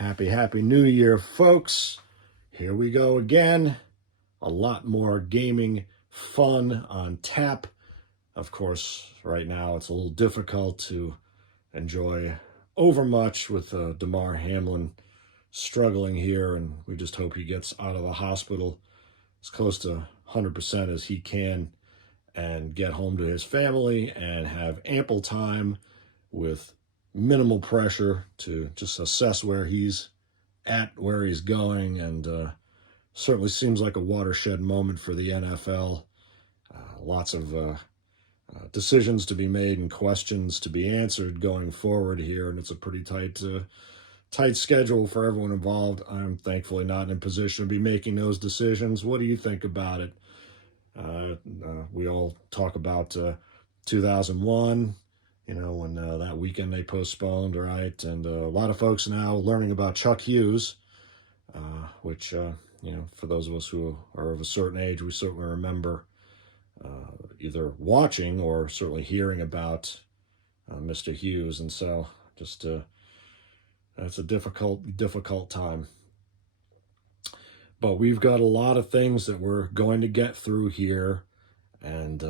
Happy New Year, folks. Here we go again. A lot more gaming fun on tap. Of course, right now it's a little difficult to enjoy overmuch with Damar Hamlin struggling here, and we just hope he gets out of the hospital as close to 100% as he can and get home to his family and have ample time with minimal pressure to just assess where he's at, where he's going, and certainly seems like a watershed moment for the NFL. Lots of decisions to be made and questions to be answered going forward here, and it's a pretty tight schedule for everyone involved. I'm thankfully not in a position to be making those decisions. What do you think about it? We all talk about 2001, when that weekend they postponed, right? And a lot of folks now learning about Chuck Hughes, which, for those of us who are of a certain age, we certainly remember either watching or certainly hearing about Mr. Hughes. And so just that's a difficult time. But we've got a lot of things that we're going to get through here. And,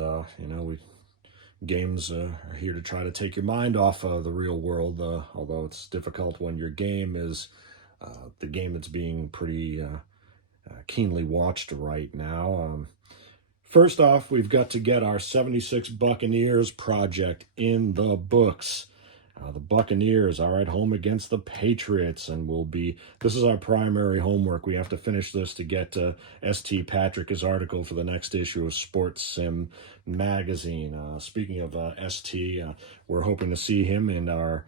games are here to try to take your mind off of the real world, although it's difficult when your game is the game that's being pretty keenly watched right now. First off, we've got to get our 76 Buccaneers project in the books. The Buccaneers are at home against the Patriots, and this is our primary homework. We have to finish this to get St. Patrick his article for the next issue of Sports Sim magazine. Speaking of St., we're hoping to see him in our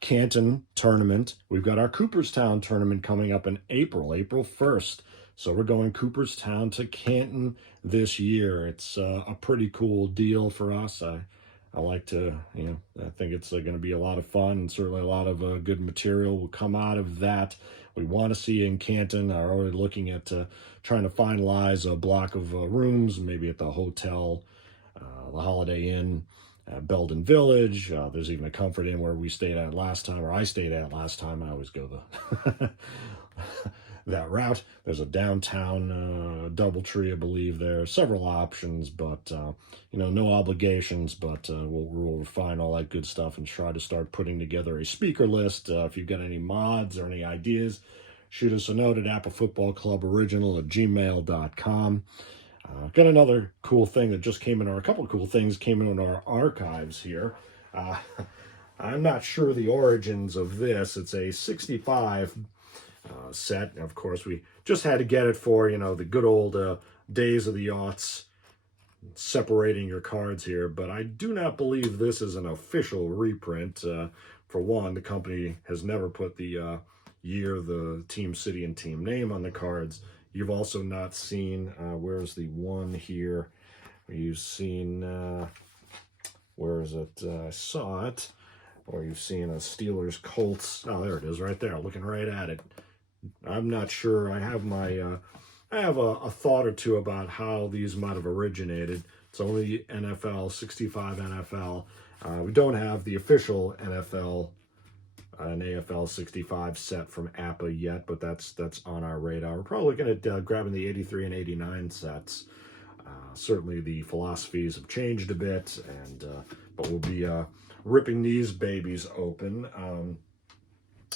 Canton tournament. We've got our Cooperstown tournament coming up in April 1st. So we're going Cooperstown to Canton this year. It's a pretty cool deal for us. I like to, I think it's going to be a lot of fun, and certainly a lot of good material will come out of that. We want to see in Canton. I'm already looking at trying to finalize a block of rooms, maybe at the hotel, the Holiday Inn, Belden Village. There's even a Comfort Inn where we stayed at last time, or I stayed at last time. I always go that route. There's a downtown DoubleTree, I believe. There are several options, but no obligations. But we'll refine all that good stuff and try to start putting together a speaker list. If you've got any mods or any ideas, shoot us a note at applefootballcluboriginal@gmail.com. Got another cool thing that just came in, or a couple of cool things came in our archives here. I'm not sure the origins of this. It's a 65 set. Of course, we just had to get it for, the good old days of the aughts, separating your cards here. But I do not believe this is an official reprint. For one, the company has never put the year, the team, city, and team name on the cards. You've also not seen, where's the one here? You've seen, where is it? I saw it. Or you've seen a Steelers Colts. Oh, there it is right there, looking right at it. I'm not sure. I have a thought or two about how these might have originated. It's only NFL, 65 NFL. We don't have the official NFL and AFL 65 set from APBA yet, but that's on our radar. We're probably looking at grabbing the 83 and 89 sets. Certainly the philosophies have changed a bit, but we'll be ripping these babies open.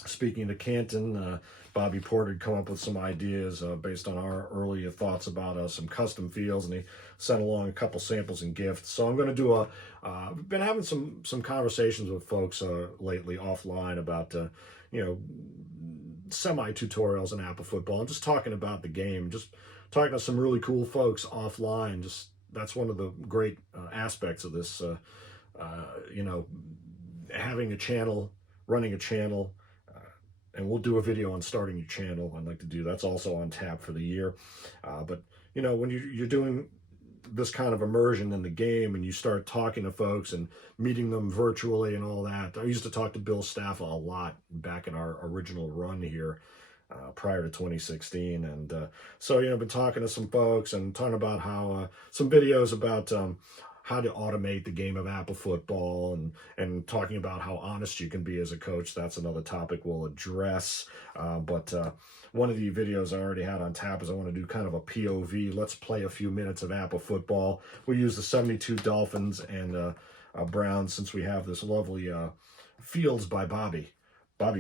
Speaking to Canton, Bobby Porter had come up with some ideas based on our earlier thoughts about some custom fields, and he sent along a couple samples and gifts. So I'm going to do we've been having some conversations with folks lately offline about, semi-tutorials in Apple football, and just talking about the game, just talking to some really cool folks offline. That's one of the great aspects of this, having a channel, running a channel, and we'll do a video on starting your channel. I'd like to do that's also on tap for the year. But when you're doing this kind of immersion in the game and you start talking to folks and meeting them virtually and all that. I used to talk to Bill Staffa a lot back in our original run here prior to 2016. And so, I've been talking to some folks and talking about how some videos about how to automate the game of APBA football, and talking about how honest you can be as a coach. That's another topic we'll address. But one of the videos I already had on tap is I want to do kind of a POV. Let's play a few minutes of APBA football. We use the 72 Dolphins and Browns, since we have this lovely Fields by Bobby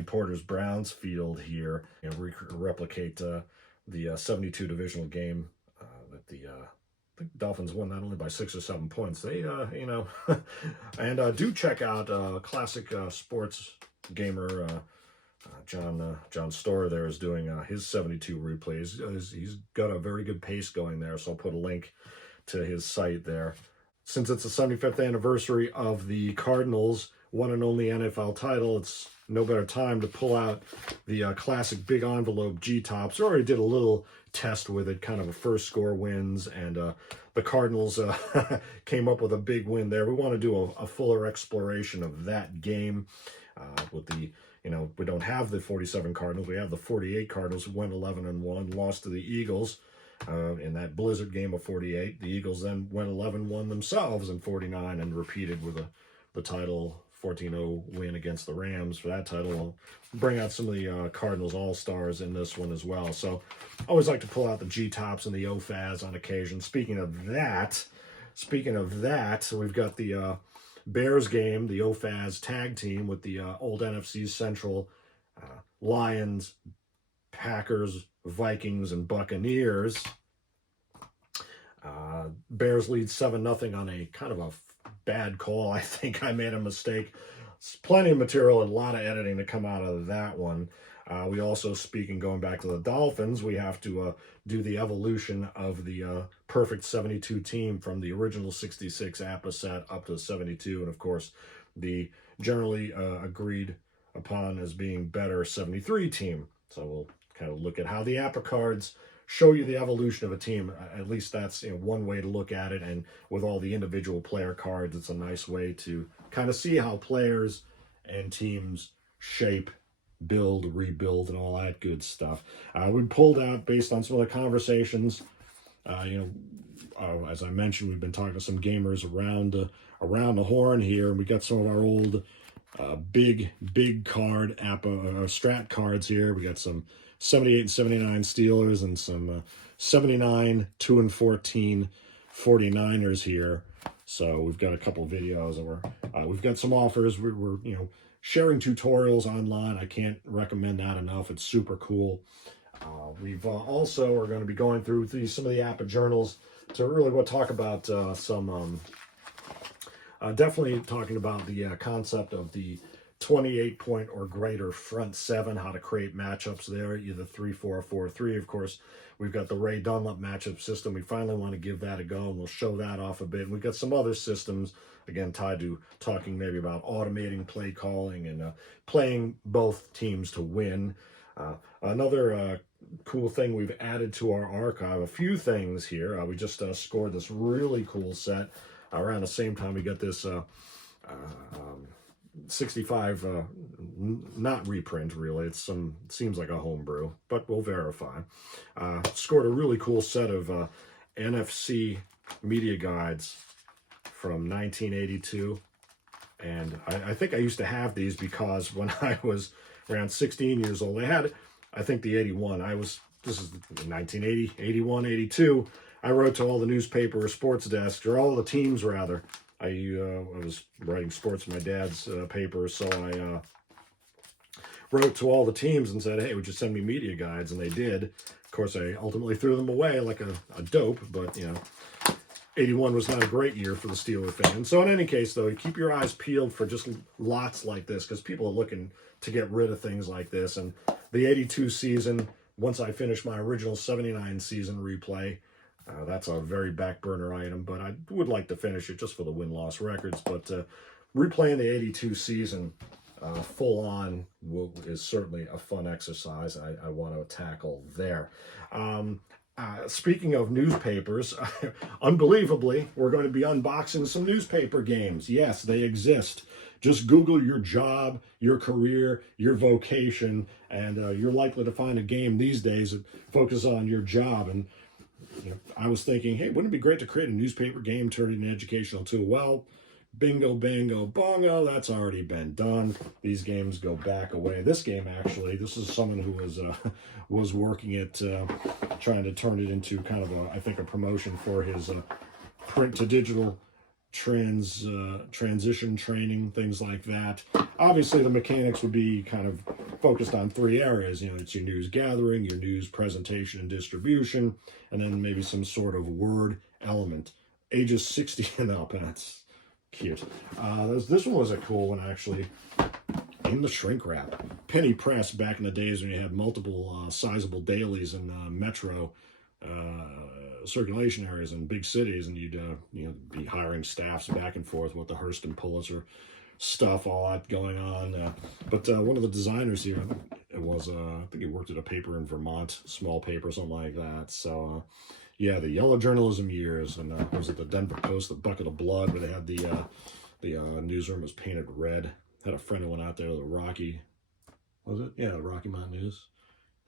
Porter's Browns field here, and replicate the 72 divisional game that the Dolphins won not only by 6 or 7 points. They, you know, and do check out classic sports gamer John Storer there is doing his 72 replays. He's got a very good pace going there, so I'll put a link to his site there. Since it's the 75th anniversary of the Cardinals' one and only NFL title, it's no better time to pull out the classic big envelope G-tops. We already did a little test with it, kind of a first score wins, and the Cardinals came up with a big win there. We want to do a fuller exploration of that game with the, you know, we don't have the 47 Cardinals. We have the 48 Cardinals who went 11-1, lost to the Eagles in that blizzard game of 48. The Eagles then went 11-1 themselves in 49 and repeated with the title 14-0 win against the Rams for that title. We'll bring out some of the Cardinals All-Stars in this one as well. So I always like to pull out the G-tops and the OFAS on occasion. Speaking of that, we've got the Bears game, the OFAS tag team with the old NFC Central Lions, Packers, Vikings, and Buccaneers. Bears lead 7-0 on a kind of a bad call. I think I made a mistake. It's plenty of material and a lot of editing to come out of that one. We also, speaking, going back to the Dolphins, we have to do the evolution of the perfect 72 team from the original 66 APBA set up to 72, and of course the generally agreed upon as being better 73 team. So we'll kind of look at how the APBA cards show you the evolution of a team. At least that's, you know, one way to look at it, and with all the individual player cards, it's a nice way to kind of see how players and teams shape, build, rebuild, and all that good stuff. We pulled out, based on some of the conversations, as I mentioned, we've been talking to some gamers around the horn here, and we got some of our old big card APBA strat cards here. We got some 78 and 79 Steelers and some 79, 2 and 14 49ers here. So we've got a couple of videos, and we've got some offers. We're sharing tutorials online. I can't recommend that enough. It's super cool. We've also are going to be going through some of the APBA journals to really talk about definitely talking about the concept of the 28-point or greater front seven, how to create matchups there, either 3-4, 4-3. Of course, we've got the Ray Dunlop matchup system. We finally want to give that a go, and we'll show that off a bit. And we've got some other systems, again, tied to talking maybe about automating play calling and playing both teams to win. Another cool thing we've added to our archive, a few things here. We just scored this really cool set. Around the same time, we got this 65, not reprint really, it's seems like a homebrew, but we'll verify. Scored a really cool set of NFC media guides from 1982, and I think I used to have these because when I was around 16 years old, I had, I think, the 81. This is 1980, 81, 82. I wrote to all the newspaper or sports desks, or all the teams rather. I was writing sports in my dad's paper, so I wrote to all the teams and said, hey, would you send me media guides? And they did. Of course, I ultimately threw them away like a dope, but, 81 was not a great year for the Steeler fans. So in any case, though, keep your eyes peeled for just lots like this, because people are looking to get rid of things like this. And the 82 season, once I finish my original 79 season replay, that's a very back burner item, but I would like to finish it just for the win-loss records. But replaying the 82 season full on is certainly a fun exercise I want to tackle there. Speaking of newspapers, unbelievably, we're going to be unboxing some newspaper games. Yes, they exist. Just Google your job, your career, your vocation, and you're likely to find a game these days that focuses on your job. And I was thinking, hey, wouldn't it be great to create a newspaper game, turn it into an educational tool? Well, bingo, bango, bongo, that's already been done. These games go back away. This game, actually, this is someone who was working at trying to turn it into kind of I think a promotion for his print to digital transition training, things like that. Obviously, the mechanics would be kind of focused on 3 areas. It's your news gathering, your news presentation and distribution, and then maybe some sort of word element. Ages 60 and up, and that's cute. This one was a cool one, actually. In the shrink wrap. Penny press back in the days when you had multiple sizable dailies in metro circulation areas in big cities, and you'd be hiring staffs back and forth with the Hearst and Pulitzer stuff, all that going on. But one of the designers here, I think he worked at a paper in Vermont, small paper, something like that. So yeah, the yellow journalism years, and was it the Denver Post, the bucket of blood, where they had the newsroom was painted red. Had a friend who went out there to the Rocky, was it? Yeah, the Rocky Mountain News.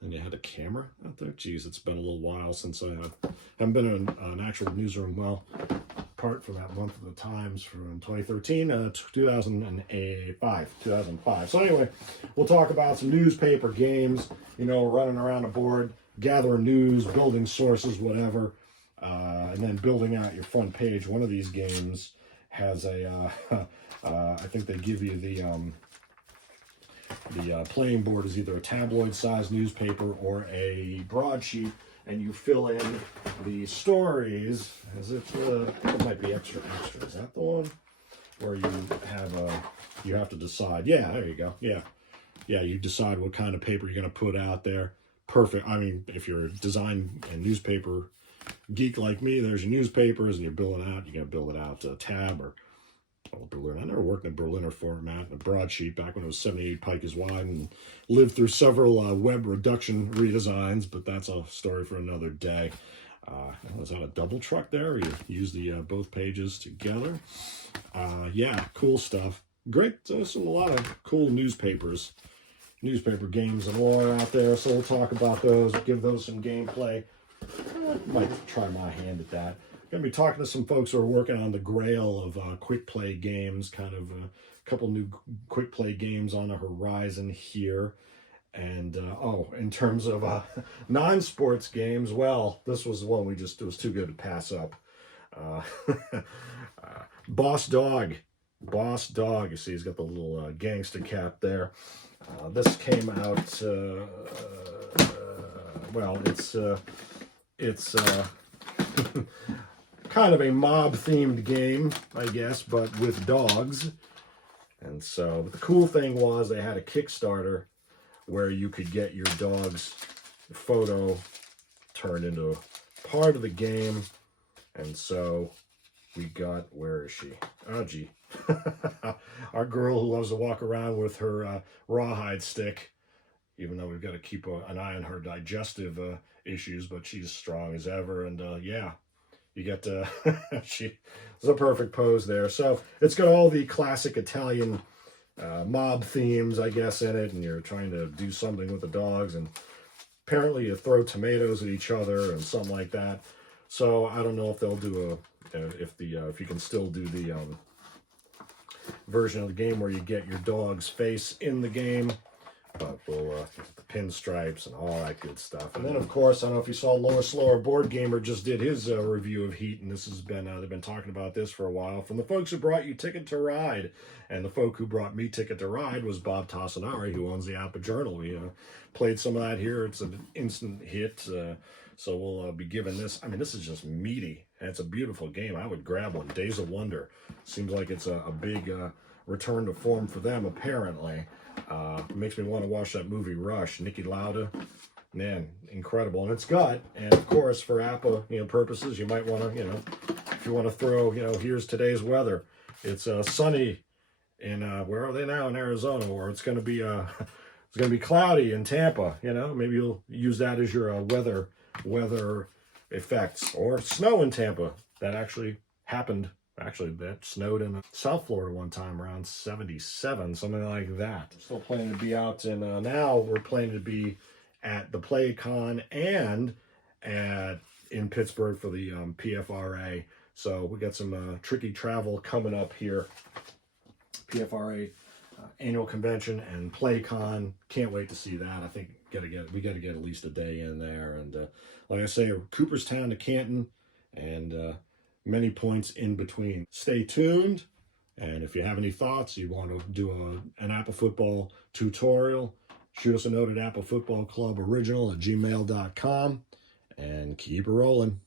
And you had a camera out there. Geez, it's been a little while since I haven't been in an actual newsroom. Well, apart from that month of the Times from 2013, 2005. So anyway, we'll talk about some newspaper games, running around a board, gathering news, building sources, whatever, and then building out your front page. One of these games has I think they give you the playing board is either a tabloid-sized newspaper or a broadsheet, and you fill in the stories. It might be extra. Is that the one where you have to decide? Yeah, there you go. Yeah, you decide what kind of paper you're going to put out there. Perfect. I mean, if you're a design and newspaper geek like me, there's your newspapers, and you're building out. You got to build it out tab or. Berlin. I never worked in a Berliner format, a broadsheet back when it was 78 picas wide, and lived through several web reduction redesigns, but that's a story for another day. Was that a double truck there? You use the both pages together. Yeah, cool stuff. Great, a lot of cool newspaper games and lore out there, so we'll talk about those, give those some gameplay. Might try my hand at that. Going to be talking to some folks who are working on the grail of quick play games, kind of a couple new quick play games on the horizon here. And, in terms of non-sports games, well, this was one it was too good to pass up. Boss Dog. You see, he's got the little gangster cap there. This came out, it's kind of a mob-themed game, I guess, but with dogs. And so the cool thing was they had a Kickstarter where you could get your dog's photo turned into part of the game. And so we got, where is she? Oh, gee. Our girl who loves to walk around with her rawhide stick, even though we've got to keep an eye on her digestive issues, but she's strong as ever. And yeah. You get she's a perfect pose there. So it's got all the classic Italian mob themes, I guess, in it, and you're trying to do something with the dogs, and apparently you throw tomatoes at each other and something like that. So I don't know if they'll do if you can still do the version of the game where you get your dog's face in the game. But we'll get the pinstripes and all that good stuff. And then, of course, I don't know if you saw Lower Slower Board Gamer just did his review of Heat, and this has been, they've been talking about this for a while. From the folks who brought you Ticket to Ride, and the folk who brought me Ticket to Ride was Bob Tassinari, who owns the APBA Journal. We played some of that here. It's an instant hit, so we'll be giving this. I mean, this is just meaty, and it's a beautiful game. I would grab one. Days of Wonder. Seems like it's a big return to form for them, apparently. It makes me want to watch that movie Rush. Niki Lauda, man, incredible. And it's got, and of course for APBA purposes, you might want to if you want to throw here's today's weather. It's sunny in where are they now, in Arizona, or it's going to be cloudy in Tampa. Maybe you'll use that as your weather effects, or snow in Tampa. That actually happened. Actually, that snowed in South Florida one time, around 77, something like that. Still planning to be out now we're planning to be at the PlayCon and in Pittsburgh for the PFRA. So we got some tricky travel coming up here. PFRA annual convention and PlayCon. Can't wait to see that. I think we got to get at least a day in there. And like I say, Cooperstown to Canton, and many points in between. Stay tuned. And if you have any thoughts, you want to do an APBA football tutorial, shoot us a note at APBA Football Club Original at gmail.com, and keep it rolling.